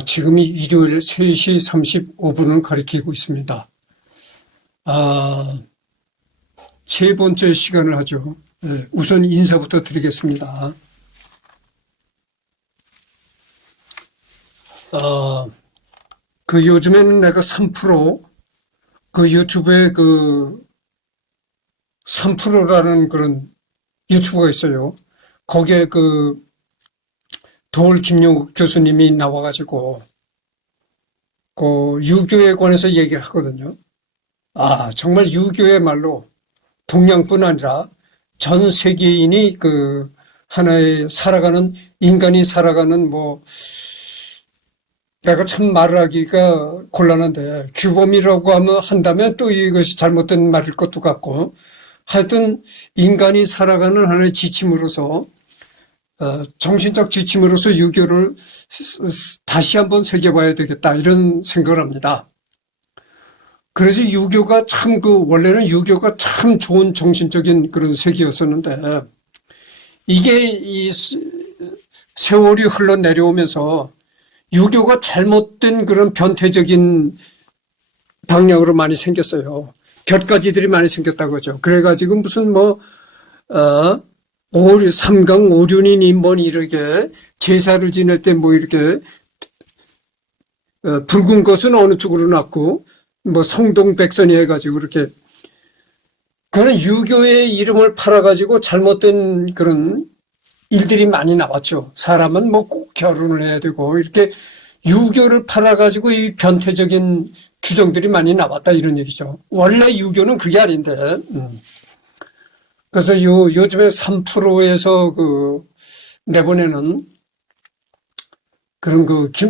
지금이 일요일 3시 35분을 가리키고 있습니다. 세 번째 시간을 하죠. 우선 인사부터 드리겠습니다. 요즘에는 내가 3프로, 유튜브에 3프로라는 그런 유튜브가 있어요. 거기에 도올 김용욱 교수님이 나와가지고, 유교에 관해서 얘기를 하거든요. 정말 유교의말로 동양뿐 아니라 전 세계인이 하나의 인간이 살아가는 내가 참 말을 하기가 곤란한데, 규범이라고 한다면 또 이것이 잘못된 말일 것도 같고, 하여튼 인간이 살아가는 하나의 지침으로서, 정신적 지침으로서 유교를 다시 한번 새겨봐야 되겠다, 이런 생각을 합니다. 그래서 유교가 참 원래는 유교가 참 좋은 정신적인 그런 세계였었는데, 이게 이 세월이 흘러내려오면서 유교가 잘못된 그런 변태적인 방향으로 많이 생겼어요. 곁가지들이 많이 생겼다고 하죠. 그래가지고 무슨 삼강 오륜이니 이렇게 제사를 지낼 때 이렇게 붉은 것은 어느 쪽으로 났고 성동백선이 해가지고 그렇게 그런 유교의 이름을 팔아가지고 잘못된 그런 일들이 많이 나왔죠. 사람은 꼭 결혼을 해야 되고 이렇게 유교를 팔아가지고 이 변태적인 규정들이 많이 나왔다 이런 얘기죠. 원래 유교는 그게 아닌데. 그래서 요즘에 3프로에서 내보내는 그런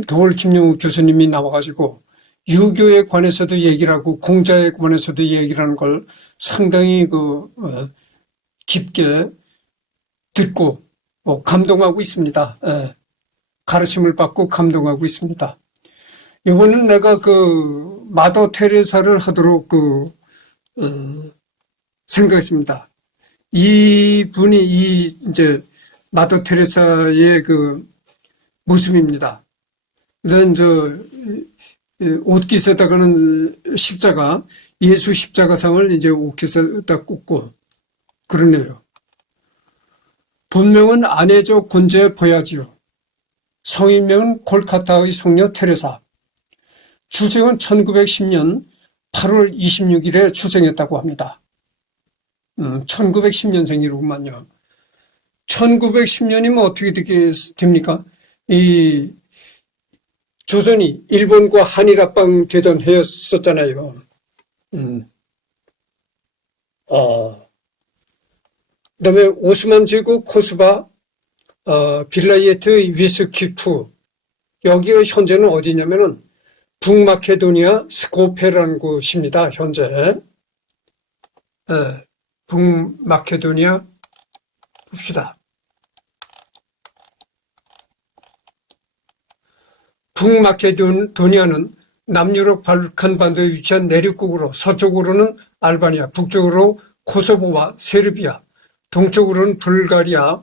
도올 김용욱 교수님이 나와가지고 유교에 관해서도 얘기를 하고 공자에 관해서도 얘기를 하는 걸 상당히 깊게 듣고 감동하고 있습니다. 가르침을 받고 감동하고 있습니다. 이번엔 내가 마더 테레사를 하도록 생각했습니다. 이분이 이제 마더 테레사의 모습입니다. 옷깃에다가는 십자가, 예수 십자가상을 이제 옷깃에다 꽂고 그러네요. 본명은 아네조 곤제 보야지요. 성인명은 콜카타의 성녀 테레사. 출생은 1910년 8월 26일에 출생했다고 합니다. 1910년생이로구만요. 1910년이면 어떻게 됩니까? 이 조선이 일본과 한일합방 되던 해였었잖아요. 그다음에 오스만 제국 코스바, 빌라이에트 위스키프, 여기가 현재는 어디냐면은 북마케도니아 스코페라는 곳입니다. 현재. 북마케도니아 봅시다. 북마케도니아는 남유럽 발칸 반도에 위치한 내륙국으로 서쪽으로는 알바니아, 북쪽으로 코소보와 세르비아, 동쪽으로는 불가리아,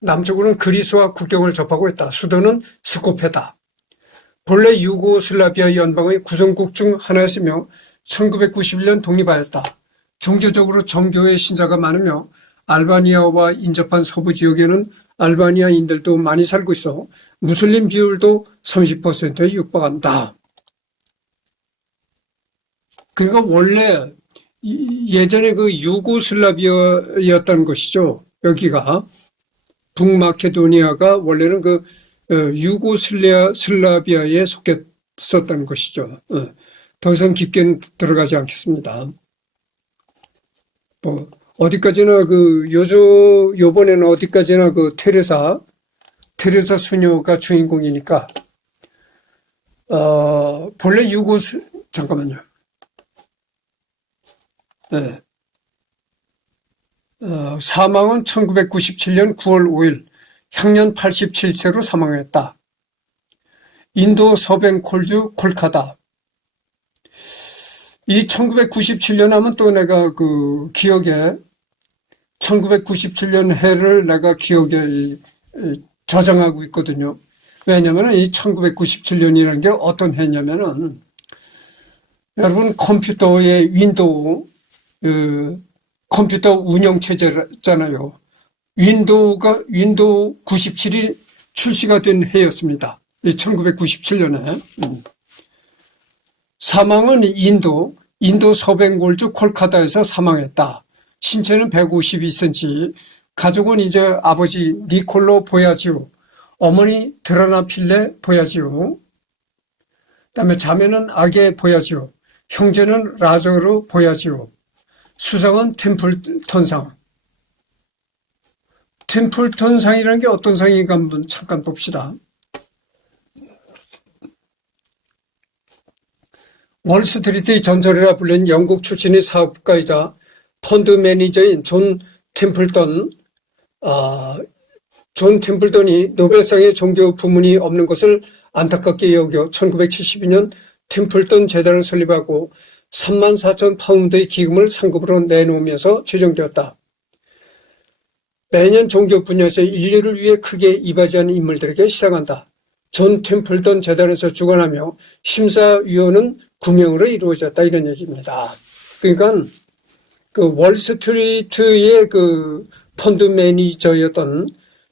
남쪽으로는 그리스와 국경을 접하고 있다. 수도는 스코페다. 본래 유고슬라비아 연방의 구성국 중 하나였으며 1991년 독립하였다. 종교적으로 정교회 신자가 많으며 알바니아와 인접한 서부 지역에는 알바니아인들도 많이 살고 있어 무슬림 비율도 30%에 육박한다. 그리고 원래 예전에 유고슬라비아였다는 것이죠. 여기가 북마케도니아가 원래는 유고슬라비아에 속했었다는 것이죠. 더 이상 깊게 들어가지 않겠습니다. 어디까지나 요번에는 어디까지나 테레사 수녀가 주인공이니까, 본래 잠깐만요. 사망은 1997년 9월 5일, 향년 87세로 사망했다. 인도 서뱅콜주 콜카다. 이 1997년 하면 또 내가 기억에 1997년 해를 내가 기억에 저장하고 있거든요. 왜냐면은 이 1997년이라는 게 어떤 해냐면은 여러분 컴퓨터의 윈도우, 컴퓨터 운영체제잖아요. 윈도우 97이 출시가 된 해였습니다. 1997년에. 사망은 인도 서ben골주 콜카타에서 사망했다. 신체는 152cm, 가족은 이제 아버지 니콜로 보야지오, 어머니 드라나 필레 보야지오, 그다음에 자매는 아게 보야지오, 형제는 라저르 보야지오, 수상은 템플턴상. 템플턴상이라는 게 어떤 상인가 한번 잠깐 봅시다. 월스트리트의 전설이라 불린 영국 출신의 사업가이자 펀드 매니저인 존 템플턴이 노벨상의 종교 부문이 없는 것을 안타깝게 여겨 1972년 템플턴 재단을 설립하고 34,000파운드의 기금을 상급으로 내놓으면서 제정되었다. 매년 종교 분야에서 인류를 위해 크게 이바지하는 인물들에게 시상한다. 존 템플턴 재단에서 주관하며 심사위원은 9명으로 이루어졌다. 이런 얘기입니다. 그러니까 그 월스트리트의 그 펀드 매니저였던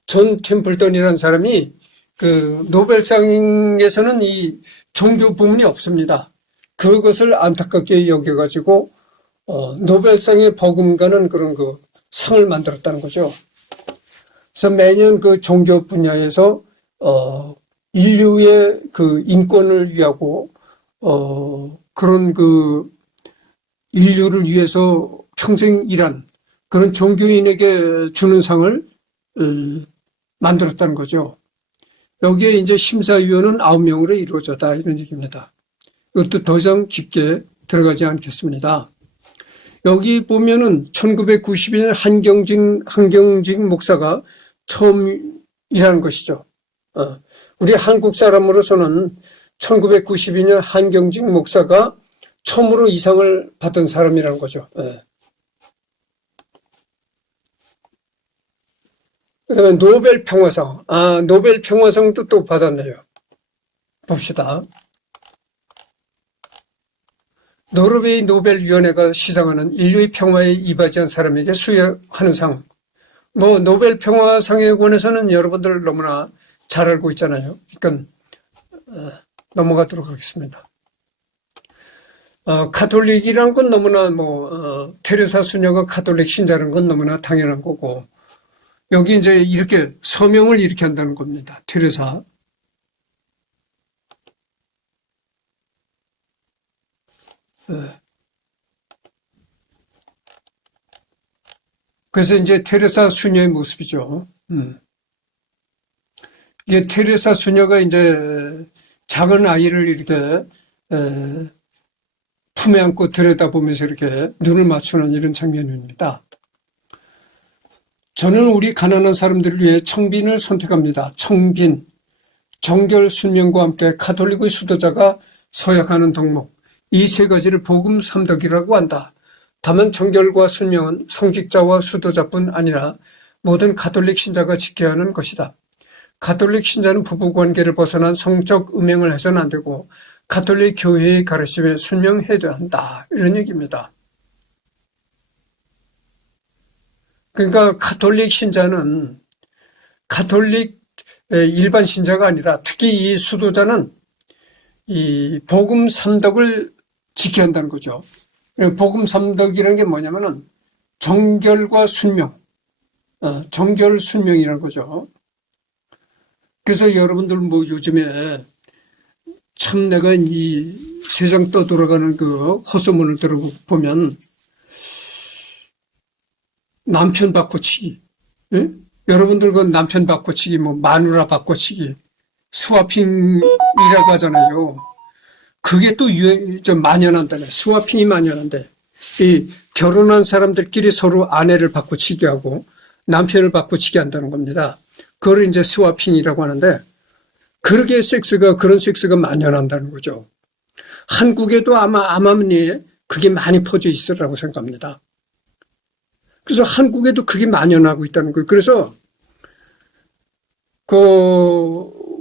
존 템플턴이라는 사람이 그 노벨상에서는 이 종교 부문이 없습니다. 그것을 안타깝게 여겨가지고 노벨상에 버금가는 그런 그 상을 만들었다는 거죠. 그래서 매년 그 종교 분야에서 인류의 그 인권을 위하고 그런 그 인류를 위해서 평생 일한 그런 종교인에게 주는 상을 만들었다는 거죠. 여기에 이제 심사위원은 9명으로 이루어졌다. 이런 얘기입니다. 이것도 더 이상 깊게 들어가지 않겠습니다. 여기 보면은 1992년 한경직 목사가 처음이라는 것이죠. 우리 한국 사람으로서는 1992년 한경직 목사가 처음으로 이 상을 받은 사람이라는 거죠. 그다음에 노벨 평화상. 노벨 평화상도 또 받았네요. 봅시다. 노르웨이 노벨위원회가 시상하는 인류의 평화에 이바지한 사람에게 수여하는 상. 노벨 평화상에 관해서는 여러분들 너무나 잘 알고 있잖아요. 그러니까 넘어가도록 하겠습니다. 카톨릭이란 건 너무나 테레사 수녀가 카톨릭 신자라는 건 너무나 당연한 거고, 여기 이제 이렇게 서명을 이렇게 한다는 겁니다. 테레사. 그래서 이제 테레사 수녀의 모습이죠. 이게 테레사 수녀가 이제 작은 아이를 이렇게 품에 안고 들여다보면서 이렇게 눈을 맞추는 이런 장면입니다. 저는 우리 가난한 사람들을 위해 청빈을 선택합니다. 청빈, 정결 순명과 함께 가톨릭의 수도자가 서약하는 덕목. 이 세 가지를 복음 삼덕이라고 한다. 다만 정결과 순명은 성직자와 수도자뿐 아니라 모든 가톨릭 신자가 지켜야 하는 것이다. 가톨릭 신자는 부부관계를 벗어난 성적 음행을 해서는 안 되고 가톨릭 교회의 가르침에 순명해야 한다. 이런 얘기입니다. 그러니까 가톨릭 신자는 가톨릭 일반 신자가 아니라 특히 이 수도자는 이 복음 삼덕을 지켜야 한다는 거죠. 복음 삼덕이라는 게 뭐냐면은 정결과 순명, 정결 순명이라는 거죠. 그래서 여러분들 요즘에 참 내가 이 세상 떠돌아가는 그 헛소문을 들어보면 남편 바꿔치기, 예? 여러분들 그 남편 바꿔치기, 마누라 바꿔치기, 스와핑이라고 하잖아요. 그게 또 좀 만연한다네. 스와핑이 만연한데, 이 결혼한 사람들끼리 서로 아내를 바꿔치기 하고 남편을 바꿔치기 한다는 겁니다. 그걸 이제 스와핑이라고 하는데, 그런 섹스가 만연한다는 거죠. 한국에도 아마 암암리에 그게 많이 퍼져 있으라고 생각합니다. 그래서 한국에도 그게 만연하고 있다는 거예요. 그래서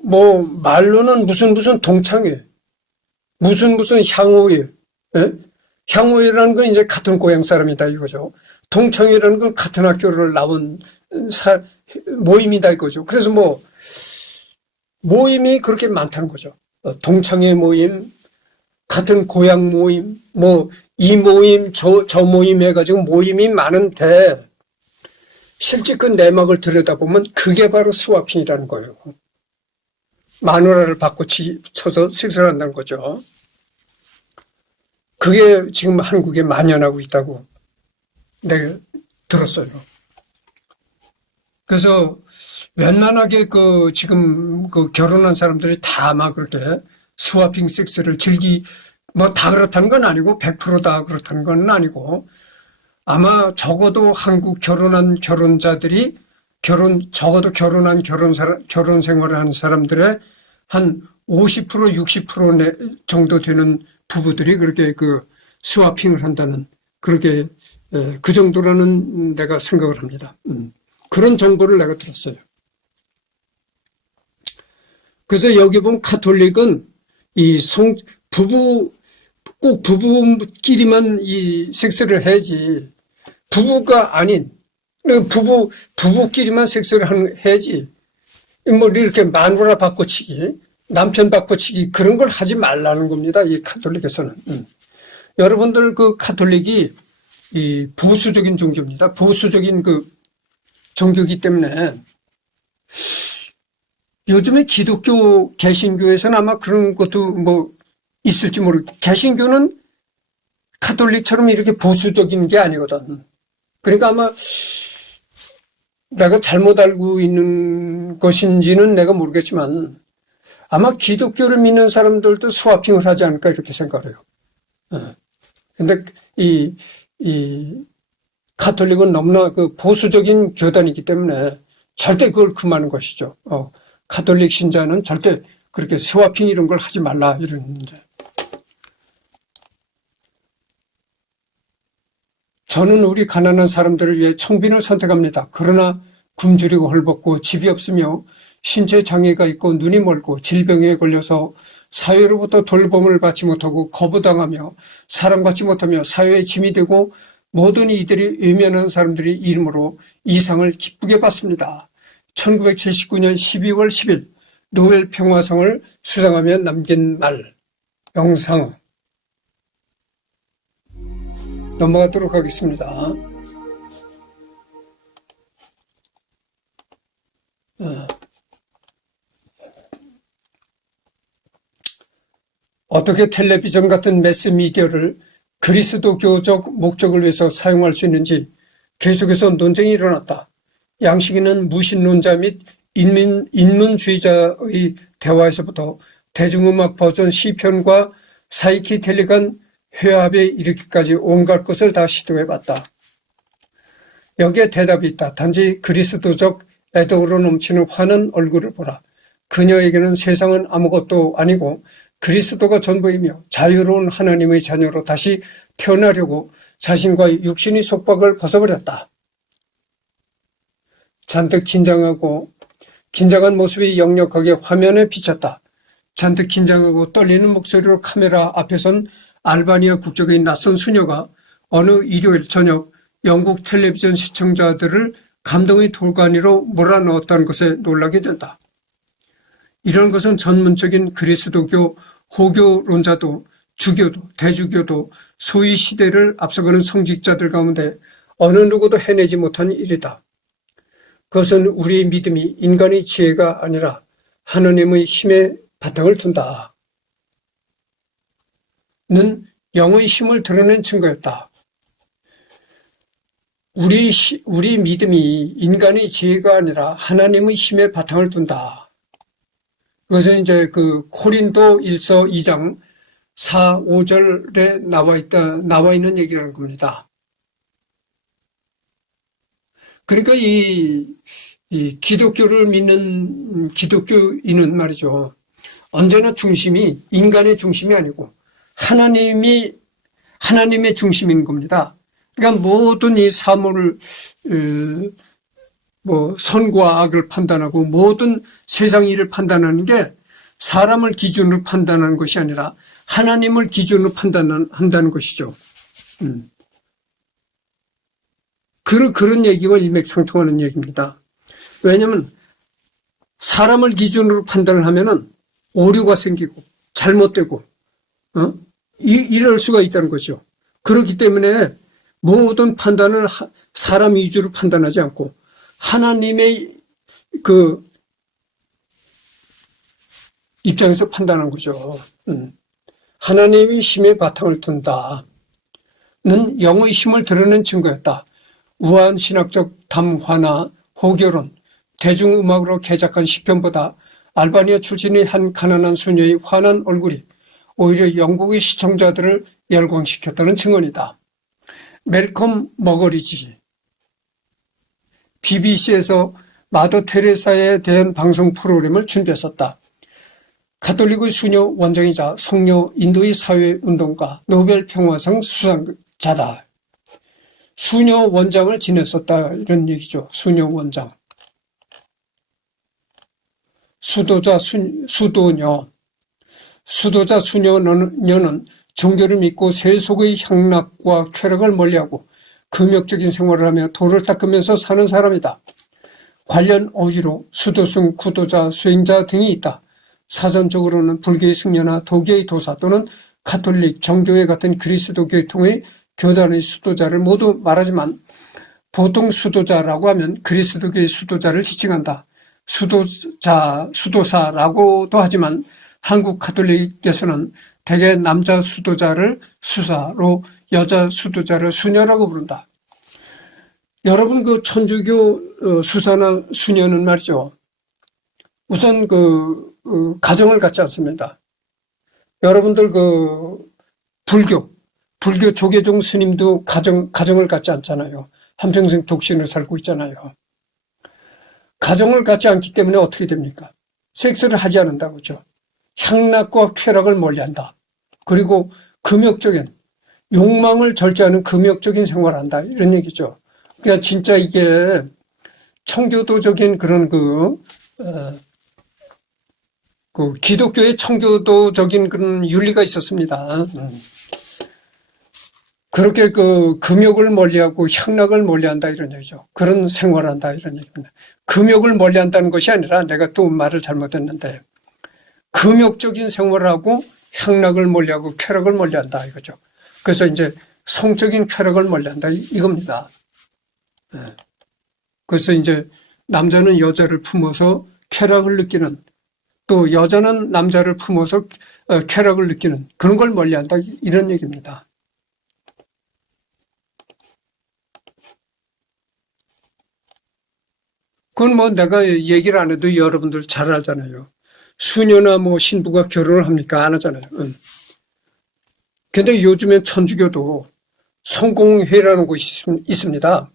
뭐 말로는 무슨 동창회, 무슨 향후회, 예? 향후회라는 건 이제 같은 고향 사람이다 이거죠. 동창회라는 건 같은 학교를 나온 모임이다 이거죠. 그래서 뭐 모임이 그렇게 많다는 거죠. 동창회 모임, 같은 고향 모임, 뭐 이 모임, 저 모임 해가지고 모임이 많은데 실제 그 내막을 들여다보면 그게 바로 스와핑이라는 거예요. 마누라를 받고 쳐서 섹스를 한다는 거죠. 그게 지금 한국에 만연하고 있다고 내가 들었어요. 그래서 웬만하게 지금 결혼한 사람들이 다 막 그렇게 스와핑 섹스를 뭐 다 그렇다는 건 아니고 100%다 그렇다는 건 아니고 아마 적어도 한국 결혼한 결혼자들이 적어도 결혼 생활을 하는 사람들의 한 50%, 60% 정도 되는 부부들이 그렇게 스와핑을 한다는 그렇게 그 정도라는 내가 생각을 합니다. 그런 정보를 내가 들었어요. 그래서 여기 보면 카톨릭은 꼭 부부끼리만 이 섹스를 해야지 부부가 아닌 부부끼리만 섹스를 해야지 뭐 이렇게 마누라 바꿔치기 남편 바꿔치기 그런 걸 하지 말라는 겁니다. 이 카톨릭에서는. 여러분들 카톨릭이 이 보수적인 종교입니다. 보수적인 종교이기 때문에 요즘에 기독교 개신교에서는 아마 그런 것도 뭐 있을지 모르겠고 개신교는 카톨릭처럼 이렇게 보수적인 게 아니거든. 그러니까 아마 내가 잘못 알고 있는 것인지는 내가 모르겠지만 아마 기독교를 믿는 사람들도 스와핑을 하지 않을까 이렇게 생각을 해요. 근데 이 카톨릭은 너무나 보수적인 교단이기 때문에 절대 그걸 금하는 것이죠. 카톨릭 신자는 절대 그렇게 스와핑 이런 걸 하지 말라 이런 문제. 저는 우리 가난한 사람들을 위해 청빈을 선택합니다. 그러나 굶주리고 헐벗고 집이 없으며 신체 장애가 있고 눈이 멀고 질병에 걸려서 사회로부터 돌봄을 받지 못하고 거부당하며 사랑받지 못하며 사회의 짐이 되고 모든 이들이 외면한 사람들의 이름으로 이 상을 기쁘게 받습니다. 1979년 12월 10일 노벨 평화상을 수상하며 남긴 말 영상 넘어가도록 하겠습니다. 어떻게 텔레비전 같은 매스미디어를 그리스도교적 목적을 위해서 사용할 수 있는지 계속해서 논쟁이 일어났다. 양식이는 무신론자 및 인문주의자의 대화에서부터 대중음악 버전 시편과 사이키델릭한 회합에 이르기까지 온갖 것을 다 시도해봤다. 여기에 대답이 있다. 단지 그리스도적 애덕으로 넘치는 환한 얼굴을 보라. 그녀에게는 세상은 아무것도 아니고 그리스도가 전부이며 자유로운 하나님의 자녀로 다시 태어나려고 자신과의 육신의 속박을 벗어버렸다. 잔뜩 긴장한 모습이 역력하게 화면에 비쳤다. 잔뜩 긴장하고 떨리는 목소리로 카메라 앞에 선 알바니아 국적의 낯선 수녀가 어느 일요일 저녁 영국 텔레비전 시청자들을 감동의 돌가니로 몰아넣었다는 것에 놀라게 된다. 이런 것은 전문적인 그리스도교 호교론자도 주교도 대주교도 소위 시대를 앞서가는 성직자들 가운데 어느 누구도 해내지 못한 일이다. 그것은 우리의 믿음이 인간의 지혜가 아니라 하느님의 힘에 바탕을 둔다. 는 영의 힘을 드러낸 증거였다. 우리 믿음이 인간의 지혜가 아니라 하나님의 힘에 바탕을 둔다. 그것은 이제 고린도 1서 2장 4, 5절에 나와 있는 얘기라는 겁니다. 그러니까 이 기독교를 믿는 기독교인은 말이죠. 언제나 중심이 인간의 중심이 아니고 하나님의 중심인 겁니다. 그러니까 모든 이 사물을 뭐 선과 악을 판단하고 모든 세상 일을 판단하는 게 사람을 기준으로 판단하는 것이 아니라 하나님을 기준으로 판단한다는 것이죠. 그런 얘기와 일맥상통하는 얘기입니다. 왜냐하면 사람을 기준으로 판단을 하면은 오류가 생기고 잘못되고 이럴 수가 있다는 거죠. 그렇기 때문에 모든 판단을 사람 위주로 판단하지 않고 하나님의 그 입장에서 판단한 거죠. 하나님이 힘의 바탕을 둔다는 영의 힘을 드러낸 증거였다. 우아한 신학적 담화나 호교론, 대중음악으로 개작한 시편보다 알바니아 출신의 한 가난한 수녀의 환한 얼굴이 오히려 영국의 시청자들을 열광시켰다는 증언이다. 멜컴 머거리지 BBC에서 마더 테레사에 대한 방송 프로그램을 준비했었다. 가톨릭의 수녀 원장이자 성녀 인도의 사회운동가 노벨 평화상 수상자다. 수녀 원장을 지냈었다 이런 얘기죠. 수녀 원장. 수도자 수녀는 종교를 믿고 세속의 향락과 쾌락을 멀리하고 금욕적인 생활을 하며 도를 닦으면서 사는 사람이다. 관련 어휘로 수도승, 구도자, 수행자 등이 있다. 사전적으로는 불교의 승려나 도교의 도사 또는 가톨릭, 정교회 같은 그리스도 교통의 교단의 수도자를 모두 말하지만 보통 수도자라고 하면 그리스도교의 수도자를 지칭한다. 수도사라고도 하지만 한국 가톨릭에서는 대개 남자 수도자를 수사로 여자 수도자를 수녀라고 부른다. 여러분 그 천주교 수사나 수녀는 말이죠. 우선 가정을 갖지 않습니다. 여러분들 불교 조계종 스님도 가정을 갖지 않잖아요. 한평생 독신으로 살고 있잖아요. 가정을 갖지 않기 때문에 어떻게 됩니까? 섹스를 하지 않는다고 그러죠. 향락과 쾌락을 멀리한다. 그리고 금욕적인 욕망을 절제하는 금욕적인 생활을 한다. 이런 얘기죠. 그러니까 진짜 이게 청교도적인 그런 기독교의 청교도적인 그런 윤리가 있었습니다. 그렇게 금욕을 멀리하고 향락을 멀리한다 이런 얘기죠. 그런 생활을 한다 이런 얘기입니다. 금욕을 멀리한다는 것이 아니라 내가 또 말을 잘못했는데 금욕적인 생활을 하고 향락을 멀리하고 쾌락을 멀리한다 이거죠. 그래서 이제 성적인 쾌락을 멀리한다 이겁니다. 그래서 이제 남자는 여자를 품어서 쾌락을 느끼는 또 여자는 남자를 품어서 쾌락을 느끼는 그런 걸 멀리한다 이런 얘기입니다. 그건 뭐 내가 얘기를 안 해도 여러분들 잘 알잖아요. 수녀나 신부가 결혼을 합니까? 안 하잖아요. 근데 요즘엔 천주교도 성공회라는 곳이 있습니다.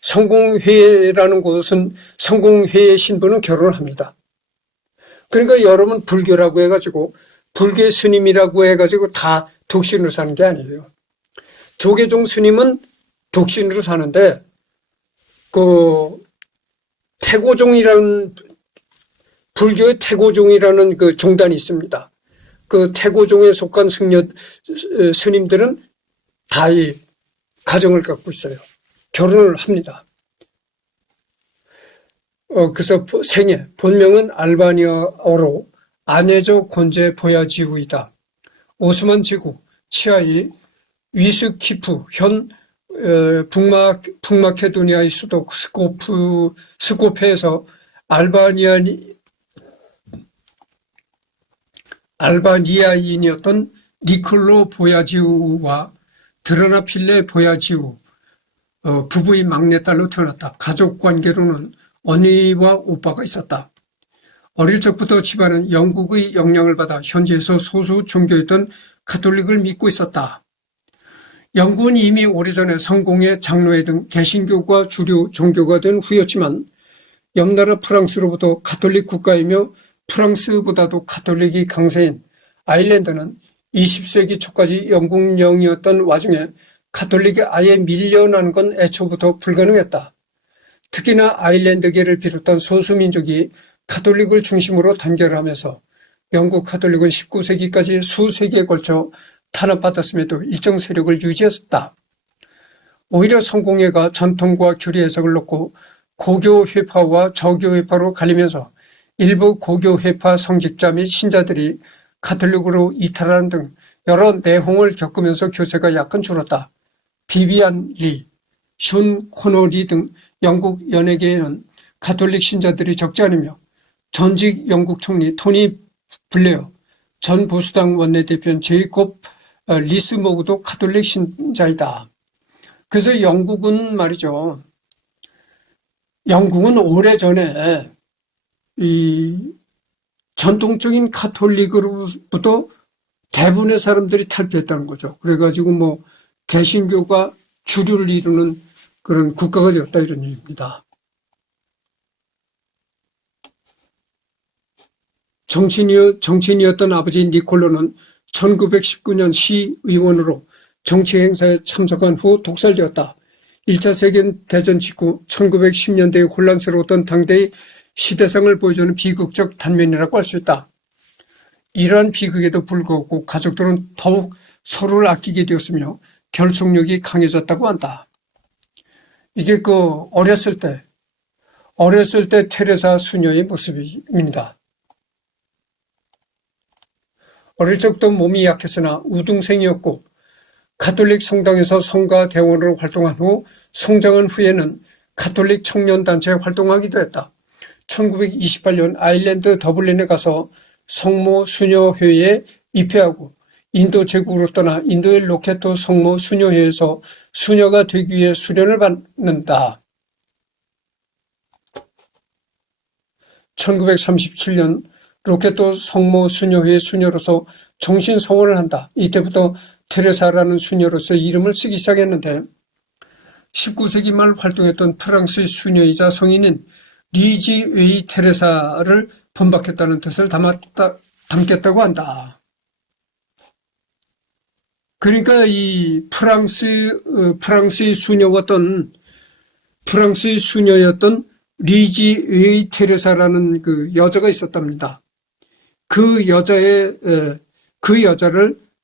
성공회라는 곳은 성공회의 신부는 결혼을 합니다. 그러니까 여러분 불교라고 해가지고 불교 스님이라고 해가지고 다 독신으로 사는 게 아니에요. 조계종 스님은 독신으로 사는데 태고종이라는 불교의 태고종이라는 종단이 있습니다. 그 태고종에 속한 스님들은 다 이 가정을 갖고 있어요. 결혼을 합니다. 그래서 생애 본명은 알바니아어로 아네조 곤제 보야지우이다. 오스만 제국 치하의 위스키프 현 북마케도니아의 수도 스코페에서 알바니아인이었던 니콜로 보야지우와 드라나 필레 보야지우 부부의 막내딸로 태어났다. 가족 관계로는 언니와 오빠가 있었다. 어릴 적부터 집안은 영국의 영향을 받아 현지에서 소수 종교였던 가톨릭을 믿고 있었다. 영국은 이미 오래전에 성공회, 장로회 등 개신교가 주류 종교가 된 후였지만 옆나라 프랑스로부터 가톨릭 국가이며 프랑스보다도 가톨릭이 강세인 아일랜드는 20세기 초까지 영국령이었던 와중에 가톨릭이 아예 밀려나는 건 애초부터 불가능했다. 특히나 아일랜드계를 비롯한 소수민족이 가톨릭을 중심으로 단결하면서 영국 가톨릭은 19세기까지 수세기에 걸쳐 탄압받았음에도 일정 세력을 유지했었다. 오히려 성공회가 전통과 교리 해석을 놓고 고교회파와 저교회파로 갈리면서 일부 고교회파 성직자 및 신자들이 가톨릭으로 이탈하는 등 여러 내홍을 겪으면서 교세가 약간 줄었다. 비비안 리, 숀 코너리 등 영국 연예계에는 가톨릭 신자들이 적지 않으며 전직 영국 총리 토니 블레어, 전 보수당 원내대표인 제이콥 리스모그도 가톨릭 신자이다. 그래서 영국은 말이죠. 영국은 오래전에 이 전통적인 가톨릭으로부터 대부분의 사람들이 탈피했다는 거죠. 그래가지고 뭐 개신교가 주류를 이루는 그런 국가가 되었다 이런 얘기입니다. 정치인이었던 아버지 니콜로는 1919년 시의원으로 정치 행사에 참석한 후 독살되었다. 1차 세계대전 직후 1910년대에 혼란스러웠던 당대의 시대상을 보여주는 비극적 단면이라고 할 수 있다. 이러한 비극에도 불구하고 가족들은 더욱 서로를 아끼게 되었으며 결속력이 강해졌다고 한다. 이게 어렸을 때 테레사 수녀의 모습입니다. 어릴 적부터 몸이 약했으나 우등생이었고 가톨릭 성당에서 성가 대원으로 활동한 후 성장한 후에는 가톨릭 청년단체에 활동하기도 했다. 1928년 아일랜드 더블린에 가서 성모 수녀회에 입회하고 인도 제국으로 떠나 인도의 로케토 성모 수녀회에서 수녀가 되기 위해 수련을 받는다. 1937년 로케토 성모 수녀회의 수녀로서 정신 성원을 한다. 이때부터 테레사라는 수녀로서의 이름을 쓰기 시작했는데 19세기 말 활동했던 프랑스의 수녀이자 성인인 리지 웨이 테레사를 본받겠다는 뜻을 담겠다고 한다. 그러니까 이 프랑스의 수녀였던 리지 웨이 테레사라는 그 여자가 있었답니다. 그 여자를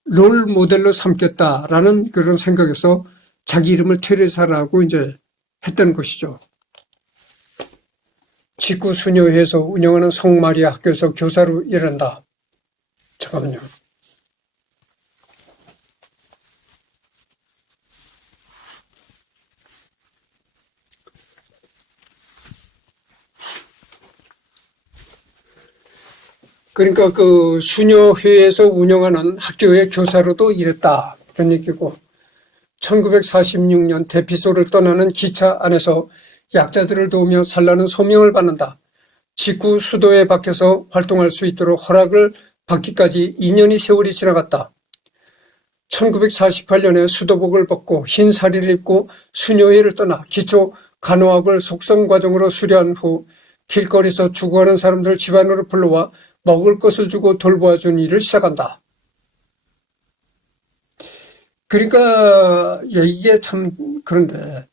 롤 모델로 삼겠다라는 그런 생각에서 자기 이름을 테레사라고 이제 했다는 것이죠. 직구 수녀회에서 운영하는 성마리아 학교에서 교사로 일한다. 잠깐만요. 그러니까 그 수녀회에서 운영하는 학교의 교사로도 일했다. 그런 얘기고 1946년 대피소를 떠나는 기차 안에서 약자들을 도우며 살라는 소명을 받는다. 직후 수도에 밖에서 활동할 수 있도록 허락을 받기까지 2년의 세월이 지나갔다. 1948년에 수도복을 벗고 흰 사리를 입고 수녀회를 떠나 기초 간호학을 속성과정으로 수료한 후 길거리에서 죽어가는 사람들을 집안으로 불러와 먹을 것을 주고 돌보아주는 일을 시작한다. 그러니까 이게 참 그런데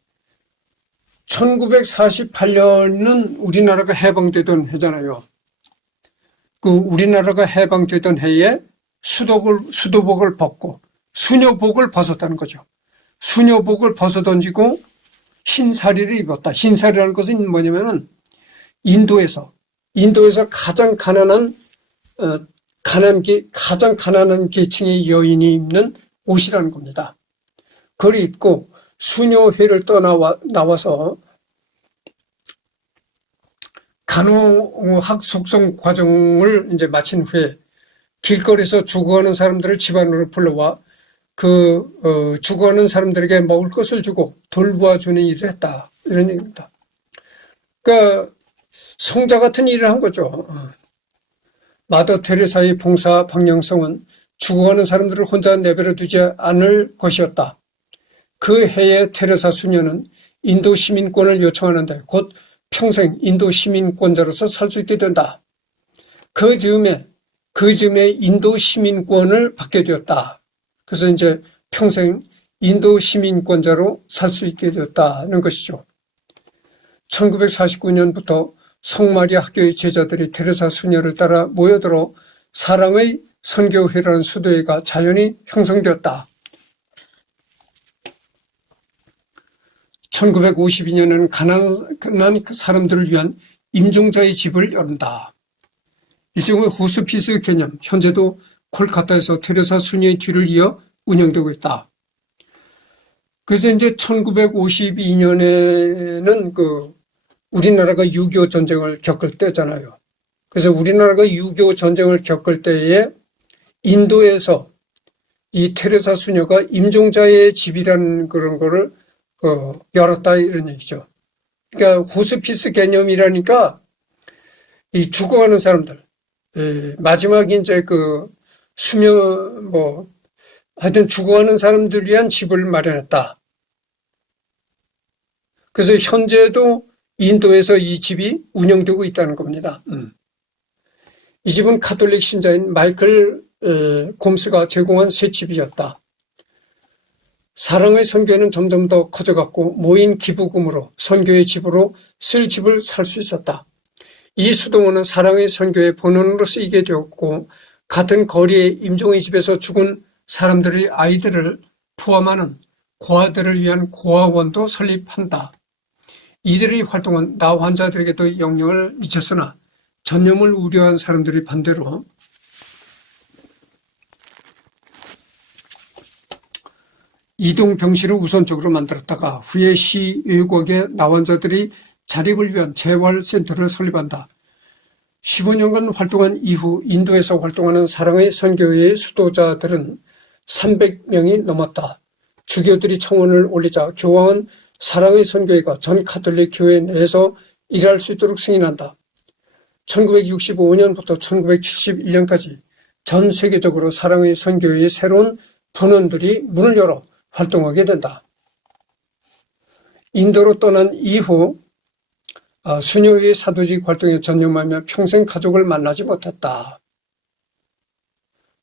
1948년은 우리나라가 해방되던 해잖아요. 그 우리나라가 해방되던 해에 수도복을 벗고 수녀복을 벗었다는 거죠. 수녀복을 벗어던지고 흰사리를 입었다. 흰사리라는 것은 뭐냐면은 인도에서 가장 가난한 계층의 여인이 입는 옷이라는 겁니다. 그걸 입고 수녀회를 나와서 간호학 속성 과정을 이제 마친 후에 길거리에서 죽어가는 사람들을 집안으로 불러와 죽어가는 사람들에게 먹을 것을 주고 돌보아주는 일을 했다. 이런 얘기입니다. 그러니까 성자 같은 일을 한 거죠. 마더 테레사의 봉사 방향성은 죽어가는 사람들을 혼자 내버려 두지 않을 것이었다. 그 해에 테레사 수녀는 인도 시민권을 요청하는데 곧 평생 인도 시민권자로서 살 수 있게 된다. 그 즈음에 인도 시민권을 받게 되었다. 그래서 이제 평생 인도 시민권자로 살 수 있게 되었다는 것이죠. 1949년부터 성마리아 학교의 제자들이 테레사 수녀를 따라 모여들어 사랑의 선교회라는 수도회가 자연히 형성되었다. 1952년에는 가난한 사람들을 위한 임종자의 집을 열었다. 일종의 호스피스 개념, 현재도 콜카타에서 테레사 수녀의 뒤를 이어 운영되고 있다. 그래서 이제 1952년에는 우리나라가 6.25 전쟁을 겪을 때잖아요. 그래서 우리나라가 6.25 전쟁을 겪을 때에 인도에서 이 테레사 수녀가 임종자의 집이라는 그런 거를 열었다 이런 얘기죠. 그러니까 호스피스 개념이라니까 이 죽어가는 사람들, 마지막에 이제 하여튼 죽어가는 사람들 위한 집을 마련했다. 그래서 현재도 인도에서 이 집이 운영되고 있다는 겁니다. 이 집은 가톨릭 신자인 마이클 곰스가 제공한 새 집이었다. 사랑의 선교회는 점점 더 커져갔고 모인 기부금으로 선교의 집으로 쓸 집을 살 수 있었다. 이 수동원은 사랑의 선교회 본원으로 쓰이게 되었고 같은 거리의 임종의 집에서 죽은 사람들의 아이들을 포함하는 고아들을 위한 고아원도 설립한다. 이들의 활동은 나 환자들에게도 영향을 미쳤으나 전염을 우려한 사람들이 반대로 이동병실을 우선적으로 만들었다가 후에 시 외국의 나환자들이 자립을 위한 재활센터를 설립한다. 15년간 활동한 이후 인도에서 활동하는 사랑의 선교회의 수도자들은 300명이 넘었다. 주교들이 청원을 올리자 교황은 사랑의 선교회가 전 가톨릭 교회 내에서 일할 수 있도록 승인한다. 1965년부터 1971년까지 전 세계적으로 사랑의 선교회의 새로운 본원들이 문을 열어 활동하게 된다. 인도로 떠난 이후 수녀의 사도직 활동에 전념하며 평생 가족을 만나지 못했다.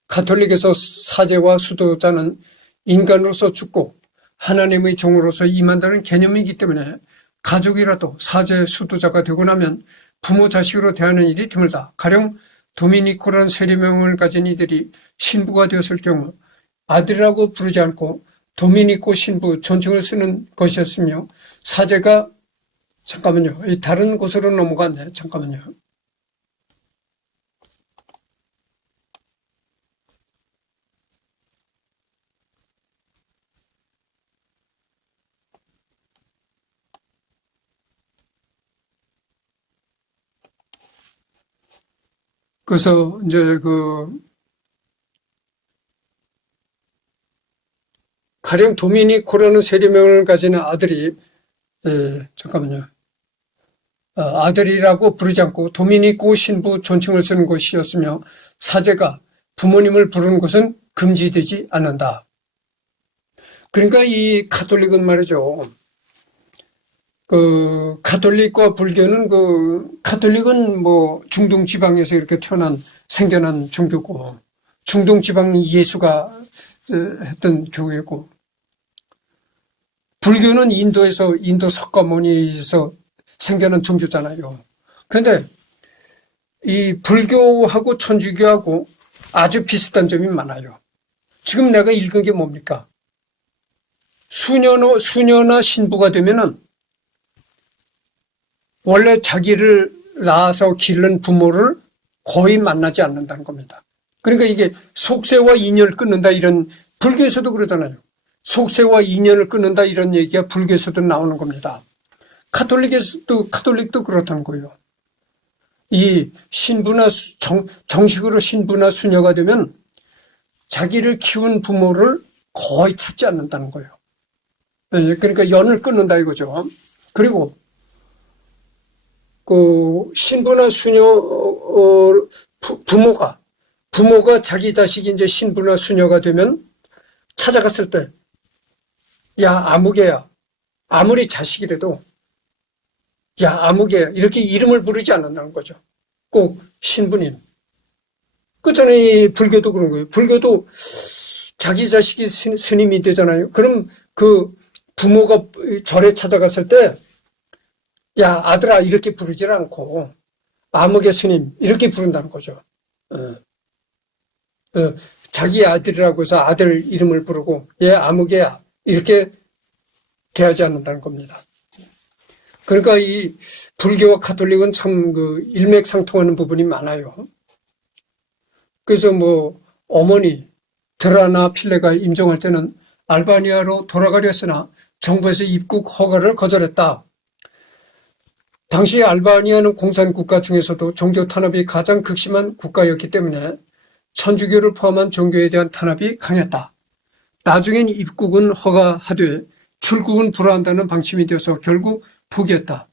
가톨릭에서 사제와 수도자는 인간으로서 죽고 하나님의 종으로서 임한다는 개념이기 때문에 가족이라도 사제, 수도자가 되고 나면 부모, 자식으로 대하는 일이 드물다. 가령 도미니코라는 세례명을 가진 이들이 신부가 되었을 경우 아들이라고 부르지 않고 도미니코 신부 존칭을 쓰는 것이었으며 사제가 잠깐만요. 다른 곳으로 넘어갔네. 잠깐만요. 그래서 이제 가령 도미니코라는 세례명을 가진 아들이 잠깐만요. 아들이라고 부르지 않고 도미니코 신부 존칭을 쓰는 것이었으며 사제가 부모님을 부르는 것은 금지되지 않는다. 그러니까 이 가톨릭은 말이죠. 가톨릭과 불교는 가톨릭은 중동 지방에서 이렇게 생겨난 종교고 중동 지방이 예수가 했던 교회고 불교는 인도에서 인도 석가모니에서 생겨난 종교잖아요. 그런데 이 불교하고 천주교하고 아주 비슷한 점이 많아요. 지금 내가 읽은 게 뭡니까? 수녀나 신부가 되면은 원래 자기를 낳아서 기른 부모를 거의 만나지 않는다는 겁니다. 그러니까 이게 속세와 인연을 끊는다 이런 불교에서도 그러잖아요. 속세와 인연을 끊는다 이런 얘기가 불교에서도 나오는 겁니다. 카톨릭도 그렇다는 거예요. 이 신부나 정식으로 신부나 수녀가 되면 자기를 키운 부모를 거의 찾지 않는다는 거예요. 그러니까 연을 끊는다 이거죠. 그리고 신부나 수녀 부모가 자기 자식이 이제 신부나 수녀가 되면 찾아갔을 때 야 아무개야 아무리 자식이라도 야 아무개야 이렇게 이름을 부르지 않는다는 거죠. 꼭 신부님. 그렇잖아요. 불교도 그런 거예요. 불교도 자기 자식이 스님이 되잖아요. 그럼 그 부모가 절에 찾아갔을 때 야, 아들아, 이렇게 부르질 않고, 아무개 스님, 이렇게 부른다는 거죠. 자기 아들이라고 해서 아들 이름을 부르고, 얘 아무개야, 이렇게 대하지 않는다는 겁니다. 그러니까 이 불교와 가톨릭은 참 그 일맥상통하는 부분이 많아요. 그래서 뭐 어머니 드라나 필레가 임종할 때는 알바니아로 돌아가려 했으나 정부에서 입국 허가를 거절했다. 당시 알바니아는 공산국가 중에서도 종교 탄압이 가장 극심한 국가였기 때문에 천주교를 포함한 종교에 대한 탄압이 강했다. 나중엔 입국은 허가하되 출국은 불허한다는 방침이 되어서 결국 포기했다.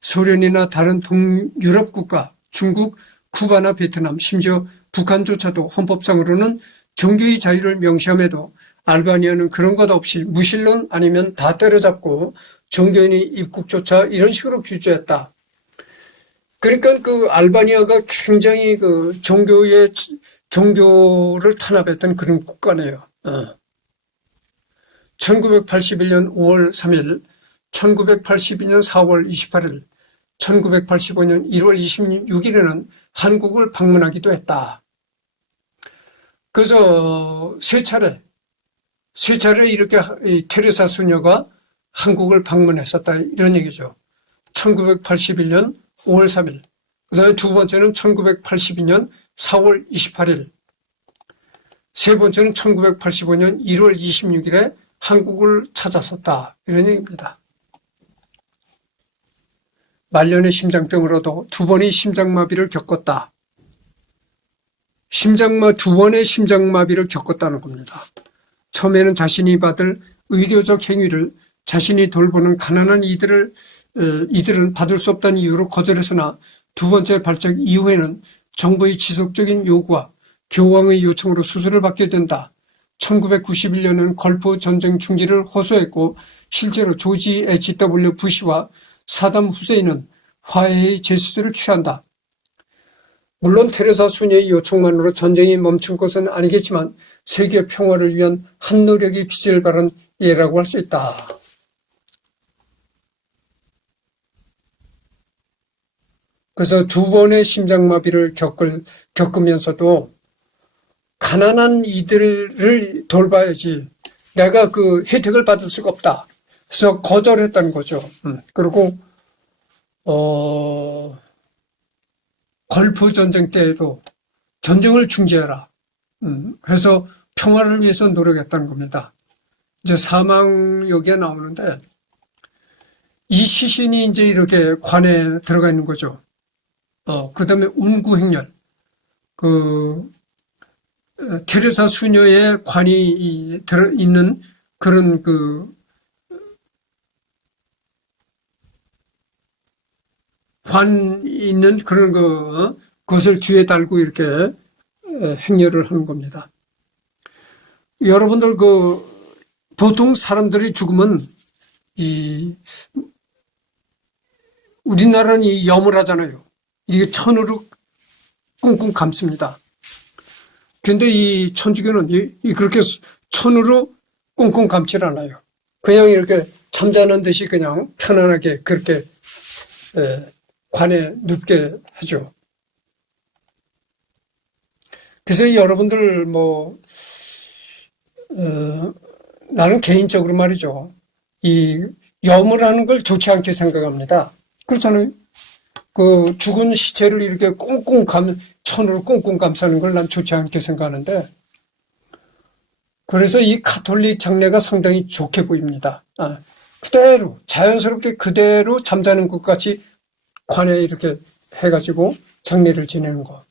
소련이나 다른 동유럽 국가, 중국, 쿠바나 베트남, 심지어 북한조차도 헌법상으로는 종교의 자유를 명시함에도 알바니아는 그런 것 없이 무신론 아니면 다 때려잡고 종교인의 입국조차 이런 식으로 규제했다. 그러니까 그 알바니아가 굉장히 그 종교를 탄압했던 그런 국가네요. 1981년 5월 3일, 1982년 4월 28일, 1985년 1월 26일에는 한국을 방문하기도 했다. 그래서 세 차례 이렇게 테레사 수녀가 한국을 방문했었다 이런 얘기죠. 1981년 5월 3일, 그 다음에 두 번째는 1982년 4월 28일, 세 번째는 1985년 1월 26일에 한국을 찾았었다 이런 얘기입니다. 말년의 심장병으로도 두 번의 심장마비를 겪었다. 두 번의 심장마비를 겪었다는 겁니다. 처음에는 자신이 받을 의료적 행위를 자신이 돌보는 가난한 이들은 받을 수 없다는 이유로 거절했으나 두 번째 발작 이후에는 정부의 지속적인 요구와 교황의 요청으로 수술을 받게 된다. 1991년은 걸프 전쟁 중지를 호소했고 실제로 조지 H.W. 부시와 사담 후세인은 화해의 제스처를 취한다. 물론 테레사 수녀의 요청만으로 전쟁이 멈춘 것은 아니겠지만 세계 평화를 위한 한 노력이 빚을 바른 예라고 할 수 있다. 그래서 두 번의 심장마비를 겪으면서도 가난한 이들을 돌봐야지 내가 그 혜택을 받을 수가 없다. 그래서 거절했다는 거죠. 그리고 걸프 전쟁 때에도 전쟁을 중지해라. 해서 평화를 위해서 노력했다는 겁니다. 이제 사망 여기에 나오는데 이 시신이 이제 이렇게 관에 들어가 있는 거죠. 그 다음에 운구행렬. 테레사 수녀의 관이 들어있는 그런 관 있는 그런 그것을 뒤에 달고 이렇게 행렬을 하는 겁니다. 여러분들 보통 사람들이 죽으면 우리나라는 이 염을 하잖아요. 이게 천으로 꽁꽁 감습니다. 그런데 이 천주교는 그렇게 천으로 꽁꽁 감질 않아요. 그냥 이렇게 잠자는 듯이 그냥 편안하게 그렇게 관에 눕게 하죠. 그래서 여러분들 나는 개인적으로 말이죠. 이 염을 하는 걸 좋지 않게 생각합니다. 그렇잖아요. 그 죽은 시체를 이렇게 천으로 꽁꽁 감싸는 걸 난 좋지 않게 생각하는데, 그래서 이 가톨릭 장례가 상당히 좋게 보입니다. 그대로 자연스럽게 그대로 잠자는 것 같이 관에 이렇게 해가지고 장례를 지내는 거.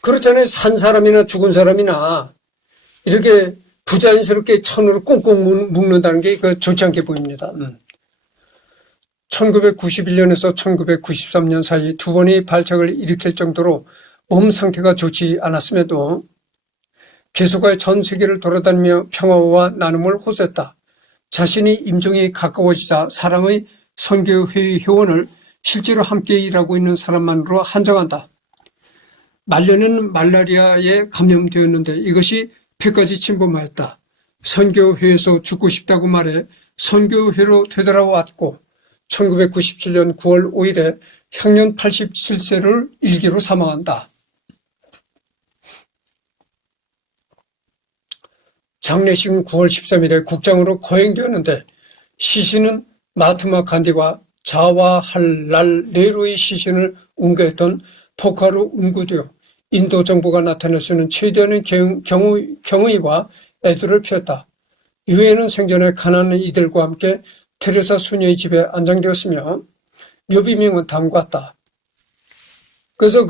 그렇잖아요. 산 사람이나 죽은 사람이나 이렇게 부자연스럽게 천으로 꽁꽁 묶는다는 게 좋지 않게 보입니다. 1991년에서 1993년 사이 두 번의 발작을 일으킬 정도로 몸 상태가 좋지 않았음에도 개소가의 전 세계를 돌아다니며 평화와 나눔을 호소했다. 자신이 임종이 가까워지자 사랑의 선교회의 회원을 실제로 함께 일하고 있는 사람만으로 한정한다. 말년에는 말라리아에 감염되었는데 이것이 폐까지 침범하였다. 선교회에서 죽고 싶다고 말해 선교회로 되돌아왔고 1997년 9월 5일에 향년 87세를 일기로 사망한다. 장례식은 9월 13일에 국장으로 거행되었는데 시신은 마트마 간디와 자와할랄 네로의 시신을 운구했던 포카로 운구되어 인도 정부가 나타낼 수 있는 최대한의 경의와 애도를 표했다. 유엔은 생전에 가난한 이들과 함께 테레사 수녀의 집에 안장되었으며 묘비명은 다음과 같다. 그래서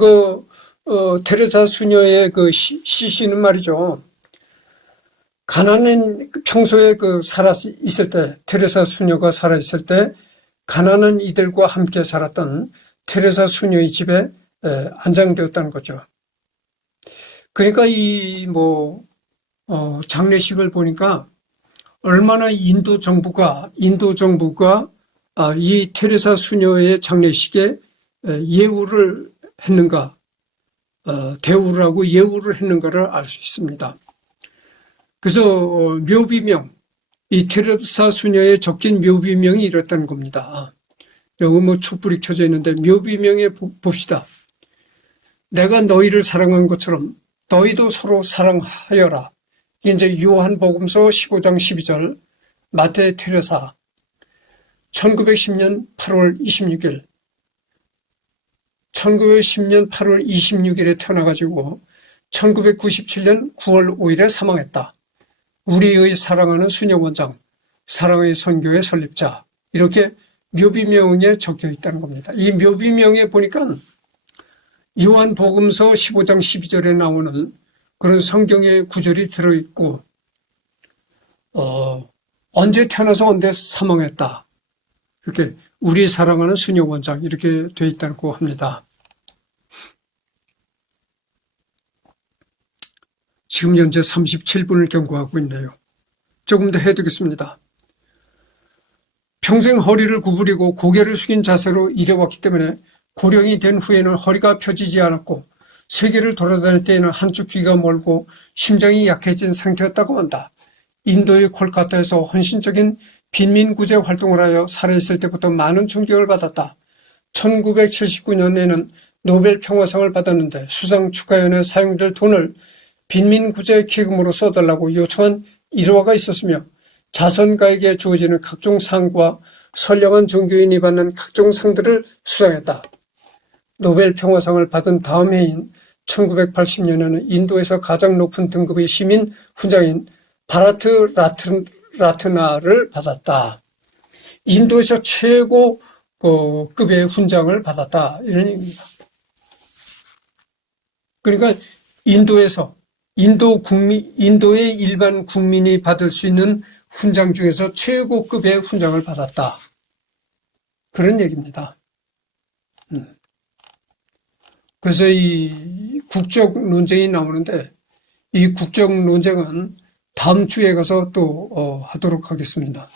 테레사 수녀의 그 시신은 말이죠. 가난한 평소에 살아 있을 때 테레사 수녀가 살아 있을 때 가난한 이들과 함께 살았던 테레사 수녀의 집에 안장되었다는 거죠. 그러니까 장례식을 보니까 얼마나 인도 정부가 이 테레사 수녀의 장례식에 예우를 했는가, 대우를 하고 예우를 했는가를 알 수 있습니다. 그래서 묘비명, 이 테레사 수녀의 적힌 묘비명이 이렇다는 겁니다. 여기 촛불이 켜져 있는데 묘비명에 봅시다. 내가 너희를 사랑한 것처럼 너희도 서로 사랑하여라. 이게 이제 요한복음서 15장 12절, 마태 테레사 1910년 8월 26일 1910년 8월 26일에 태어나가지고 1997년 9월 5일에 사망했다. 우리의 사랑하는 수녀원장, 사랑의 선교의 설립자, 이렇게 묘비명에 적혀 있다는 겁니다. 이 묘비명에 보니까 요한복음서 15장 12절에 나오는 그런 성경의 구절이 들어있고 언제 태어나서 언제 사망했다. 이렇게 우리 사랑하는 수녀원장 이렇게 되어 있다고 합니다. 지금 현재 37분을 경고하고 있네요. 조금 더 해두겠습니다. 평생 허리를 구부리고 고개를 숙인 자세로 일해왔기 때문에 고령이 된 후에는 허리가 펴지지 않았고 세계를 돌아다닐 때에는 한쪽 귀가 멀고 심장이 약해진 상태였다고 한다. 인도의 콜카타에서 헌신적인 빈민구제 활동을 하여 살아있을 때부터 많은 존경을 받았다. 1979년에는 노벨 평화상을 받았는데 수상 축하연에 사용될 돈을 빈민구제 기금으로 써달라고 요청한 일화가 있었으며 자선가에게 주어지는 각종 상과 선량한 종교인이 받는 각종 상들을 수상했다. 노벨 평화상을 받은 다음 해인 1980년에는 인도에서 가장 높은 등급의 시민 훈장인 바라트 라트나를 받았다. 인도에서 최고 급의 훈장을 받았다. 이런 얘기입니다. 그러니까 인도의 일반 국민이 받을 수 있는 훈장 중에서 최고급의 훈장을 받았다. 그런 얘기입니다. 그래서 이 국적 논쟁이 나오는데 이 국적 논쟁은 다음 주에 가서 또 하도록 하겠습니다.